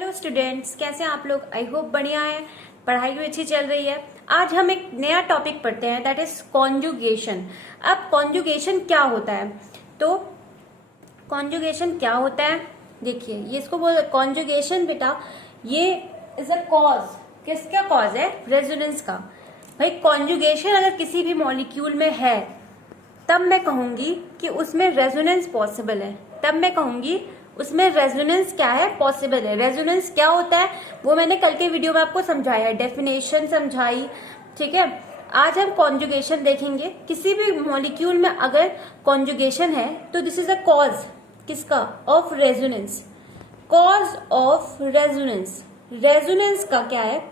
Hello students, कैसे हैं आप लोग। आई होप बढ़िया है, पढ़ाई भी अच्छी चल रही है। आज हम एक नया टॉपिक पढ़ते हैं, दैट इज कॉन्जुगेशन। अब कॉन्जुगेशन क्या होता है, तो कॉन्जुगेशन क्या होता है, देखिए ये इसको बोल कॉन्जुगेशन बेटा, ये इज अ कॉज। किसका कॉज है? रेजोनेंस का। भाई कॉन्जुगेशन अगर किसी भी मॉलिक्यूल में है तब मैं कहूंगी कि उसमें रेजोनेंस पॉसिबल है, तब मैं कहूंगी उसमें रेजोनेंस क्या है, पॉसिबल है। रेजोनेंस क्या होता है वो मैंने कल के वीडियो में आपको समझाया है, डेफिनेशन समझाई, ठीक है। आज हम कॉन्जुगेशन देखेंगे। किसी भी मॉलिक्यूल में अगर कॉन्जुगेशन है तो दिस इज अ कॉज, किसका? Of resonance. Cause of resonance, resonance का क्या है?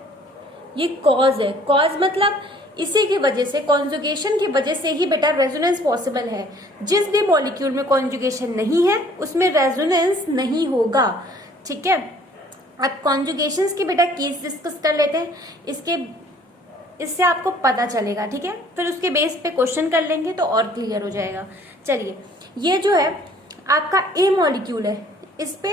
ये कॉज है। कॉज मतलब इसी की वजह से, कॉन्जुगेशन की वजह से ही बेटा रेजोनेंस पॉसिबल है। जिस भी मॉलिक्यूल में कॉन्जुगेशन नहीं है उसमें रेजोनेंस नहीं होगा, ठीक है। अब कॉन्जुगेशंस की बेटा केस डिस्कस कर लेते हैं, इससे आपको पता चलेगा, ठीक है। फिर उसके बेस पे क्वेश्चन कर लेंगे तो और क्लियर हो जाएगा। चलिए, ये जो है आपका ए मॉलिक्यूल है, इस पे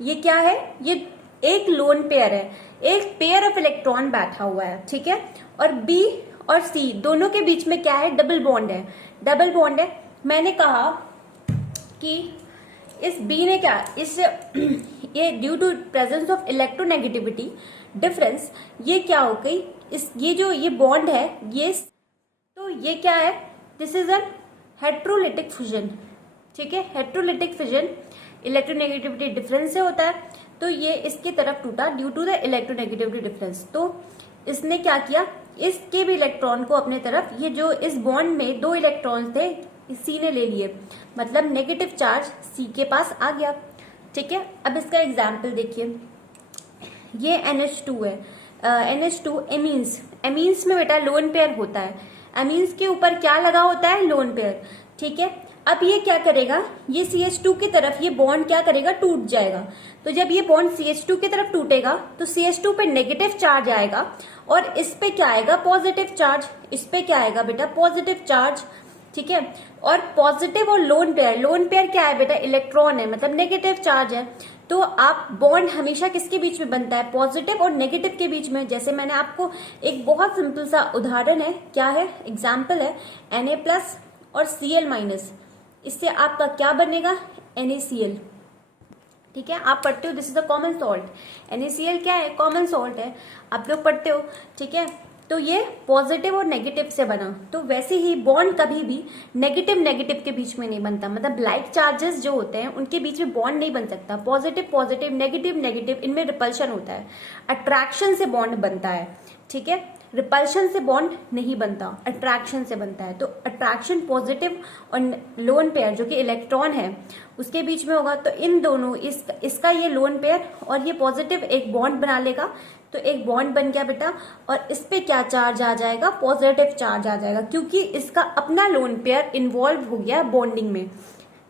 ये क्या है? ये एक लोन पेयर है, एक पेयर ऑफ इलेक्ट्रॉन बैठा हुआ है, ठीक है। और बी और सी दोनों के बीच में क्या है? डबल बॉन्ड है, डबल बॉन्ड है। मैंने कहा कि इस बी ने क्या, इस ये due to presence of electronegativity difference, ये क्या हो गई, इस ये बॉन्ड है ये, तो ये क्या है? This is an heterolytic fission, ठीक है। हेट्रोलिटिक फिजन इलेक्ट्रोनेगेटिविटी डिफरेंस से होता है, तो ये इसकी तरफ टूटा due to the electronegativity difference. तो इसने क्या किया, इसके भी इलेक्ट्रॉन को अपने तरफ, ये जो इस बॉन्ड में दो इलेक्ट्रॉन थे सी ने ले लिए, मतलब नेगेटिव चार्ज सी के पास आ गया, ठीक है। अब इसका एग्जाम्पल देखिए, ये NH2 है, NH2 एमीन्स, एमीन्स में बेटा लोन पेयर होता है, एमीन्स के ऊपर क्या लगा होता है? लोन पेयर, ठीक है। अब ये क्या करेगा, ये CH2 की तरफ ये बॉन्ड क्या करेगा? टूट जाएगा। तो जब ये बॉन्ड CH2 की तरफ टूटेगा तो CH2 पे नेगेटिव चार्ज आएगा और इस पे क्या आएगा? Positive charge. इस पे क्या आएगा बेटा? पॉजिटिव चार्ज, ठीक है। और पॉजिटिव और लोन पेयर क्या है बेटा? इलेक्ट्रॉन है, मतलब नेगेटिव चार्ज है। तो आप बॉन्ड हमेशा किसके बीच में बनता है? पॉजिटिव और नेगेटिव के बीच में। जैसे मैंने आपको एक बहुत सिंपल सा उदाहरण है, क्या है, एग्जाम्पल है, Na+ और Cl-, इससे आपका क्या बनेगा? NaCl, ठीक है। आप पढ़ते हो, this is the common salt. NaCl क्या है? कॉमन सॉल्ट है, आप लोग पढ़ते हो, ठीक है। तो ये पॉजिटिव और नेगेटिव से बना। तो वैसे ही बॉन्ड कभी भी नेगेटिव के बीच में नहीं बनता, मतलब लाइक चार्जेस जो होते हैं उनके बीच में बॉन्ड नहीं बन सकता। पॉजिटिव, नेगेटिव, इनमें रिपल्शन होता है, अट्रैक्शन से बॉन्ड बनता है, ठीक है। रिपल्शन से बॉन्ड नहीं बनता, अट्रैक्शन से बनता है। तो अट्रैक्शन पॉजिटिव और लोन पेयर जो कि इलेक्ट्रॉन है उसके बीच में होगा। तो इन दोनों, इसका ये लोन पेयर और ये पॉजिटिव एक बॉन्ड बना लेगा, तो एक बॉन्ड बन गया बेटा। और इस पे क्या चार्ज आ जाएगा? पॉजिटिव चार्ज आ जाएगा, क्योंकि इसका अपना लोन पेयर इन्वॉल्व हो गया बॉन्डिंग में,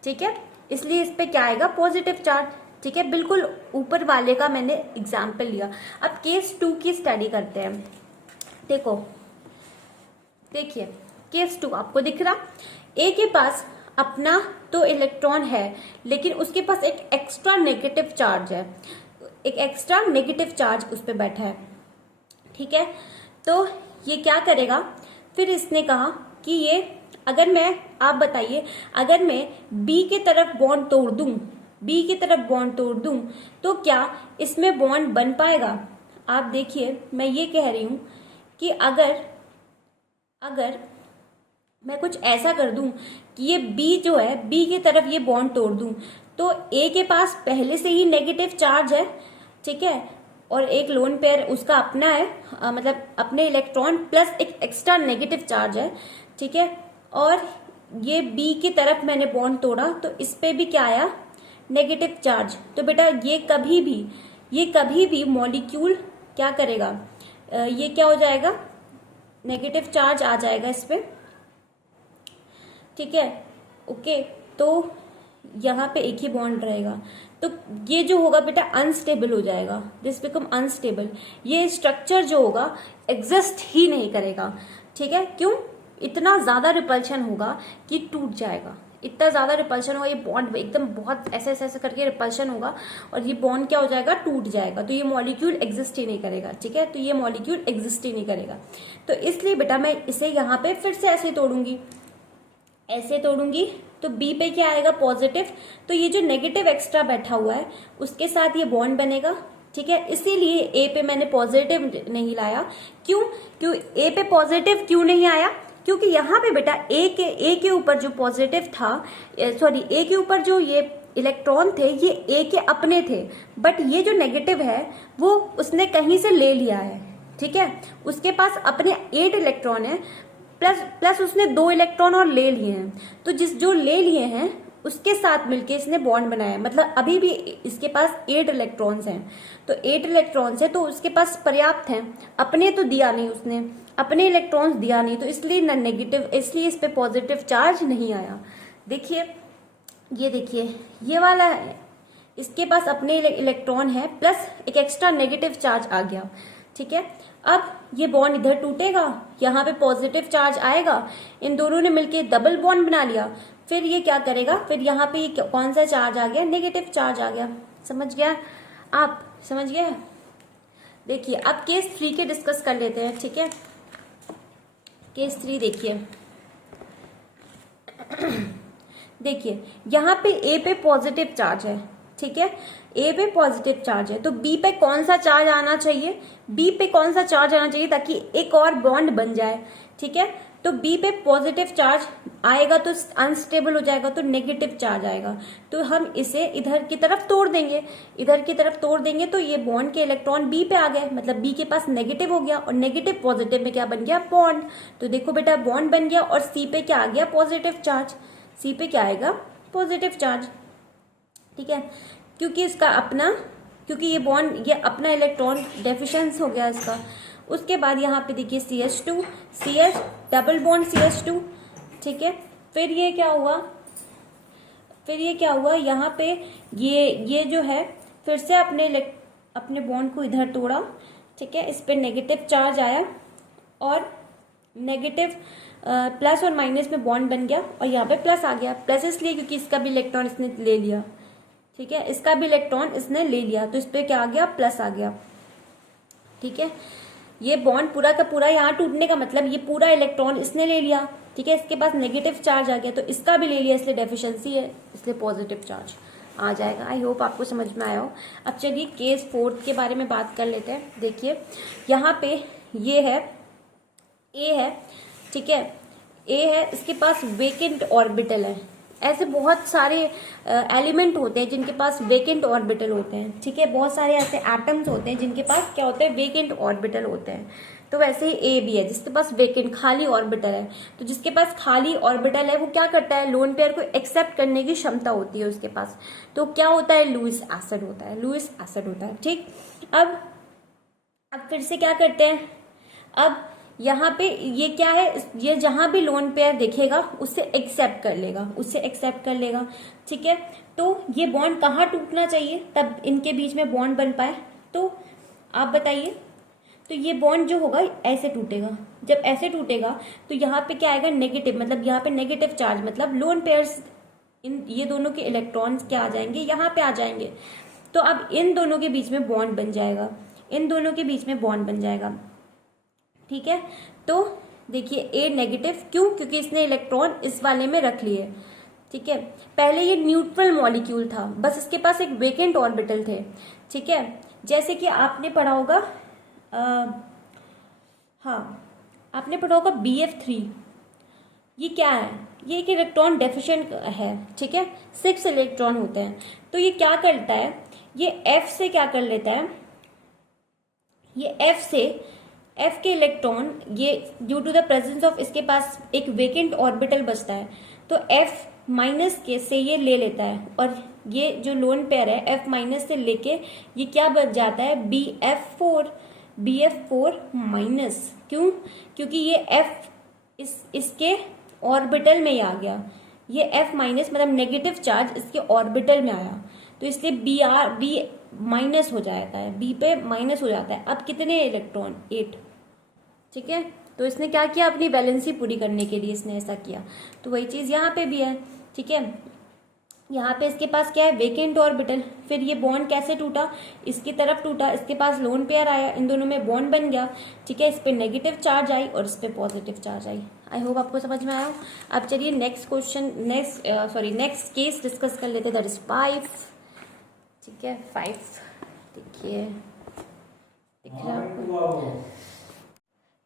ठीक है। इसलिए इस पे क्या आएगा? पॉजिटिव चार्ज, ठीक है। बिल्कुल ऊपर वाले का मैंने एग्जाम्पल लिया। अब केस 2 की स्टडी करते हैं। देखिए केस 2 आपको दिख रहा, ए के पास अपना तो इलेक्ट्रॉन है, लेकिन उसके पास एक एक्स्ट्रा नेगेटिव चार्ज है, एक एक्स्ट्रा नेगेटिव चार्ज उस पर बैठा है, ठीक है। तो ये क्या करेगा? फिर इसने कहा कि ये अगर मैं, आप बताइए, अगर मैं बी की तरफ बॉन्ड तोड़ दूं, तो क्या इसमें बॉन्ड बन पाएगा? आप देखिए, मैं ये कह रही हूं कि अगर मैं कुछ ऐसा कर दूं कि ये बी जो है, बी की तरफ ये बॉन्ड तोड़ दूं, तो ए के पास पहले से ही नेगेटिव चार्ज है, ठीक है, और एक लोन पेयर उसका अपना है, मतलब अपने इलेक्ट्रॉन प्लस एक एक्स्ट्रा नेगेटिव चार्ज है, ठीक है। और ये बी की तरफ मैंने बॉन्ड तोड़ा तो इस पे भी क्या आया? Negative charge. तो बेटा ये कभी भी मॉलिक्यूल क्या करेगा? ये क्या हो जाएगा? नेगेटिव चार्ज आ जाएगा इस पे, ठीक है, ओके। तो यहाँ पे एक ही बॉन्ड रहेगा, तो ये जो होगा बेटा अनस्टेबल हो जाएगा, दिस बिकम अनस्टेबल। ये स्ट्रक्चर जो होगा एग्जिस्ट ही नहीं करेगा, ठीक है। क्यों? इतना ज्यादा रिपल्शन होगा कि टूट जाएगा, इतना ज्यादा रिपल्शन होगा, ये बॉन्ड एकदम बहुत ऐसे ऐसे ऐसे करके रिपल्शन होगा और ये बॉन्ड क्या हो जाएगा, टूट जाएगा। तो ये मॉलिक्यूल एग्जिस्ट ही नहीं करेगा, ठीक है। तो ये मॉलिक्यूल एग्जिस्ट ही नहीं करेगा। तो इसलिए बेटा मैं इसे यहाँ पे फिर से ऐसे तोड़ूंगी, ऐसे तोड़ूंगी। तो बी पे क्या आएगा, पॉजिटिव। तो ये जो नेगेटिव एक्स्ट्रा बैठा हुआ है उसके साथ ये बॉन्ड बनेगा, ठीक है। इसीलिए ए पे मैंने पॉजिटिव नहीं लाया। क्यों ए पे पॉजिटिव क्यों नहीं आया, क्योंकि यहाँ पे बेटा ए के ऊपर जो पॉजिटिव था, सॉरी ए के ऊपर जो ये इलेक्ट्रॉन थे ये ए के अपने थे, बट ये जो नेगेटिव है वो उसने कहीं से ले लिया है, ठीक है। उसके पास अपने 8 इलेक्ट्रॉन है, प्लस उसने 2 इलेक्ट्रॉन और ले लिए हैं। तो जो ले लिए हैं उसके साथ मिलके इसने बॉन्ड बनाया, मतलब अभी भी इसके पास 8 इलेक्ट्रॉन्स हैं। तो 8 इलेक्ट्रॉन्स है तो उसके पास पर्याप्त हैं, अपने तो दिया नहीं उसने, अपने इलेक्ट्रॉन्स दिया नहीं, तो इसलिए न नेगेटिव, इसलिए इस पे पॉजिटिव चार्ज नहीं आया। देखिए ये देखिए ये वाला है, इसके पास अपने इलेक्ट्रॉन है प्लस एक एक्स्ट्रा नेगेटिव चार्ज आ गया, ठीक है। अब ये बॉन्ड इधर टूटेगा, यहाँ पे पॉजिटिव चार्ज आएगा, इन दोनों ने मिलके डबल बॉन्ड बना लिया। फिर ये क्या करेगा, फिर यहाँ पे ये कौन सा चार्ज आ गया, नेगेटिव चार्ज आ गया। समझ गया आप, समझ गया। देखिए अब केस 3 के डिस्कस कर लेते हैं, ठीक है। केस 3 देखिए देखिए यहाँ पे ए पे पॉजिटिव चार्ज है, ठीक है। ए पे पॉजिटिव चार्ज है तो बी पे कौन सा चार्ज आना चाहिए, बी पे कौन सा चार्ज आना चाहिए ताकि एक और बॉन्ड बन जाए, ठीक है। तो बी पे पॉजिटिव चार्ज आएगा तो अनस्टेबल हो जाएगा, तो नेगेटिव चार्ज आएगा। तो हम इसे इधर की तरफ तोड़ देंगे, इधर की तरफ तोड़ देंगे तो ये बॉन्ड के इलेक्ट्रॉन बी पे आ गए, मतलब बी के पास नेगेटिव हो गया और नेगेटिव पॉजिटिव में क्या बन गया, बॉन्ड। तो देखो बेटा बॉन्ड बन गया और सी पे क्या आ गया, पॉजिटिव चार्ज। सी पे क्या आएगा, पॉजिटिव चार्ज, ठीक है। क्योंकि ये बॉन्ड, ये अपना इलेक्ट्रॉन डेफिशिएंस हो गया इसका। उसके बाद यहाँ पे देखिए CH2 CH double bond CH2, ठीक है। फिर ये क्या हुआ, यहाँ पे ये जो है फिर से अपने बॉन्ड को इधर तोड़ा, ठीक है। इस पे नेगेटिव चार्ज आया और नेगेटिव प्लस और माइनस में बॉन्ड बन गया और यहाँ पे प्लस आ गया। प्लस इसलिए क्योंकि इसका भी इलेक्ट्रॉन इसने ले लिया, ठीक है। इसका भी इलेक्ट्रॉन इसने ले लिया तो इस पे क्या आ गया, प्लस आ गया, ठीक है। ये बॉन्ड पूरा का पूरा यहाँ टूटने का मतलब ये पूरा इलेक्ट्रॉन इसने ले लिया, ठीक है। इसके पास नेगेटिव चार्ज आ गया तो इसका भी ले लिया, इसलिए डेफिशिएंसी है, इसलिए पॉजिटिव चार्ज आ जाएगा। आई होप आपको समझ में आया हो। अब चलिए केस 4 के बारे में बात कर लेते हैं। देखिए यहाँ पे ये है, ए है, ठीक है। ए है, इसके पास वेकेंट ऑर्बिटल है। ऐसे बहुत सारे एलिमेंट होते हैं जिनके पास वेकेंट ऑर्बिटल होते हैं, ठीक है। बहुत सारे ऐसे एटम्स होते हैं जिनके पास क्या होते हैं, वेकेंट ऑर्बिटल होते हैं। तो वैसे ही ए भी है जिसके पास वेकेंट खाली ऑर्बिटल है। तो जिसके पास खाली ऑर्बिटल है वो क्या करता है, लोन पेयर को एक्सेप्ट करने की क्षमता होती है उसके पास। तो क्या होता है, लुईस एसिड होता है, लुईस एसिड होता है, ठीक। अब फिर से क्या करते हैं, अब यहाँ पे ये क्या है, ये जहां भी लोन पेयर देखेगा उससे एक्सेप्ट कर लेगा, ठीक है। तो ये बॉन्ड कहाँ टूटना चाहिए तब इनके बीच में बॉन्ड बन पाए, तो आप बताइए। तो ये बॉन्ड जो होगा ऐसे टूटेगा, जब ऐसे टूटेगा तो यहाँ पे क्या आएगा, नेगेटिव, मतलब यहाँ पे नेगेटिव चार्ज, मतलब लोन पेयर्स, ये दोनों के इलेक्ट्रॉन्स क्या आ जाएंगे, यहाँ पे आ जाएंगे। तो अब इन दोनों के बीच में बॉन्ड बन जाएगा, ठीक है। तो देखिए ए नेगेटिव, क्योंकि इसने इलेक्ट्रॉन इस वाले में रख लिए, ठीक है। पहले ये न्यूट्रल मॉलिक्यूल था, बस इसके पास एक वेकेंट ऑर्बिटल थे, ठीक है। जैसे कि आपने पढ़ा होगा, आपने पढ़ा होगा BF3। ये क्या है, ये एक इलेक्ट्रॉन डेफिशिएंट है, ठीक है। 6 इलेक्ट्रॉन होते हैं। तो ये क्या करता है, ये F से क्या कर लेता है, ये F के इलेक्ट्रॉन, ये due to the presence of, इसके पास एक वेकेंट ऑर्बिटल बचता है तो F माइनस के से ये ले लेता है और ये जो लोन पेयर है F माइनस से लेके ये क्या बच जाता है, BF4 माइनस। क्योंकि ये F इसके ऑर्बिटल में ही आ गया, ये F माइनस मतलब नेगेटिव चार्ज इसके ऑर्बिटल में आया, तो इसलिए B माइनस हो जाता है, B पे माइनस हो जाता है। अब कितने इलेक्ट्रॉन, 8, ठीक है। तो इसने क्या किया, अपनी वैलेंसी पूरी करने के लिए इसने ऐसा किया। तो वही चीज यहाँ पे भी है, ठीक है। यहाँ पे इसके पास क्या है, वेकेंट ऑर्बिटल। फिर ये बॉन्ड कैसे टूटा, इसकी तरफ टूटा, इसके पास लोन पेयर आया, इन दोनों में बॉन्ड बन गया, ठीक है। इस पे नेगेटिव चार्ज आई और इस पे positive charge I. I hope आपको समझ में आया हो। अब चलिए next question, next case discuss कर लेते हैं, दैट इज 5, ठीक है। 5 देखिए, दिख रहा है आपको।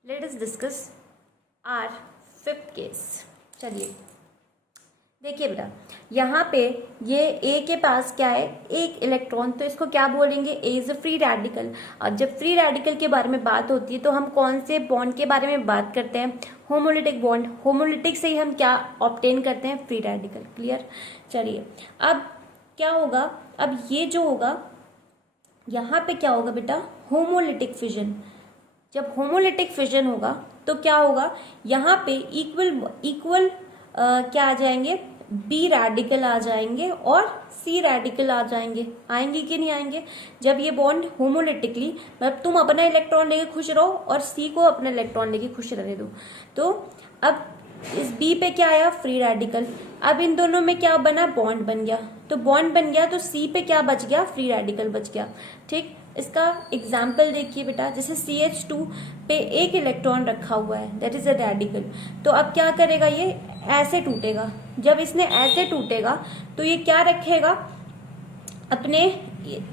Let us discuss our 5th case. चलिए देखिए बेटा, यहाँ पे ये ए के पास क्या है, एक इलेक्ट्रॉन, तो इसको क्या बोलेंगे, ए इज अ फ्री रेडिकल। और जब फ्री रेडिकल के बारे में बात होती है तो हम कौन से बॉन्ड के बारे में बात करते हैं, होमोलिटिक बॉन्ड। होमोलिटिक से ही हम क्या ऑब्टेन करते हैं, फ्री रेडिकल। क्लियर। चलिए अब क्या होगा, अब ये जो होगा यहाँ पे क्या होगा बेटा, होमोलिटिक फिजन। जब होमोलिटिक फिजन होगा तो क्या होगा, यहाँ पे इक्वल क्या आ जाएंगे, बी रेडिकल आ जाएंगे और सी रेडिकल आ जाएंगे। आएंगे कि नहीं आएंगे, जब ये बॉन्ड होमोलिटिकली, मतलब तुम अपना इलेक्ट्रॉन लेके खुश रहो और सी को अपना इलेक्ट्रॉन लेके खुश रहने दो। तो अब इस बी पे क्या आया, फ्री रेडिकल। अब इन दोनों में क्या बना, बॉन्ड बन गया। तो बॉन्ड बन गया तो सी पे क्या बच गया, फ्री रेडिकल बच गया। ठीक, इसका एग्जाम्पल देखिए बेटा, जैसे CH2 पे एक इलेक्ट्रॉन रखा हुआ है, दैट इज अ रेडिकल। तो अब क्या करेगा, ये ऐसे टूटेगा। जब इसने ऐसे टूटेगा तो ये क्या रखेगा अपने,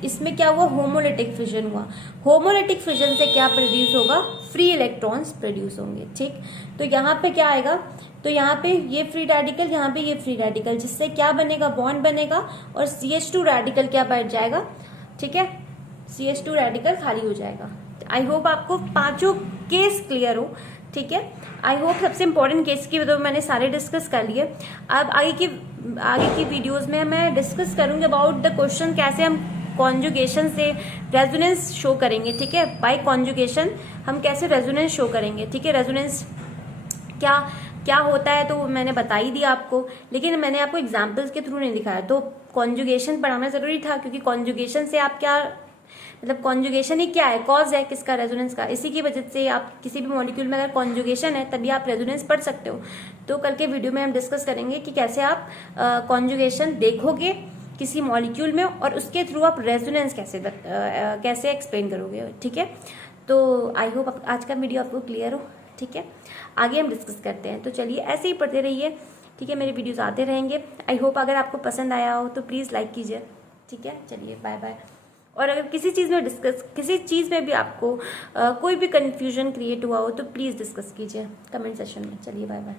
इसमें क्या हुआ, होमोलिटिक फिजन हुआ। होमोलिटिक फिजन से क्या प्रोड्यूस होगा, फ्री इलेक्ट्रॉन्स प्रोड्यूस होंगे। ठीक, तो यहाँ पे क्या आएगा, तो यहाँ पे ये फ्री रेडिकल, यहाँ पे ये फ्री रेडिकल, जिससे क्या बनेगा, बॉन्ड बनेगा और CH2 रेडिकल क्या बैठ जाएगा, ठीक है, CH2 रेडिकल खाली हो जाएगा। आई होप आपको पांचों केस क्लियर हो। ठीक है, आई होप सबसे इंपॉर्टेंट केस की तो मैंने सारे डिस्कस कर लिए। अब आगे की वीडियोस में मैं डिस्कस करूंगी अबाउट द क्वेश्चन, कैसे हम कॉन्जुगेशन से रेजोनेंस शो करेंगे। ठीक है, बाय कॉन्जुगेशन हम कैसे रेजोनेंस शो करेंगे। ठीक है, रेजोनेंस क्या होता है तो मैंने बता ही दिया आपको, लेकिन मैंने आपको एग्जाम्पल्स के थ्रू नहीं दिखाया। तो कॉन्जुगेशन पढ़ाना जरूरी था, क्योंकि कॉन्जुगेशन से आप क्या, मतलब कॉन्जुगेशन ही क्या है, कॉज है किसका, रेजोनेंस का। इसी की वजह से आप किसी भी मॉलिक्यूल में अगर कॉन्जुगेशन है तभी आप रेजोनेंस पढ़ सकते हो। तो कल के वीडियो में हम डिस्कस करेंगे कि कैसे आप कॉन्जुगेशन देखोगे किसी मॉलिक्यूल में और उसके थ्रू आप रेजोनेंस कैसे एक्सप्लेन करोगे। ठीक है, तो आई होप आज का वीडियो आपको क्लियर हो। ठीक है, आगे हम डिस्कस करते हैं। तो चलिए ऐसे ही पढ़ते रहिए। ठीक है, मेरे वीडियोस आते रहेंगे। आई होप अगर आपको पसंद आया हो तो प्लीज़ लाइक कीजिए। ठीक है, चलिए बाय बाय। और अगर किसी चीज़ में भी आपको कोई भी कंफ्यूजन क्रिएट हुआ हो तो प्लीज़ डिस्कस कीजिए कमेंट सेशन में। चलिए बाय बाय।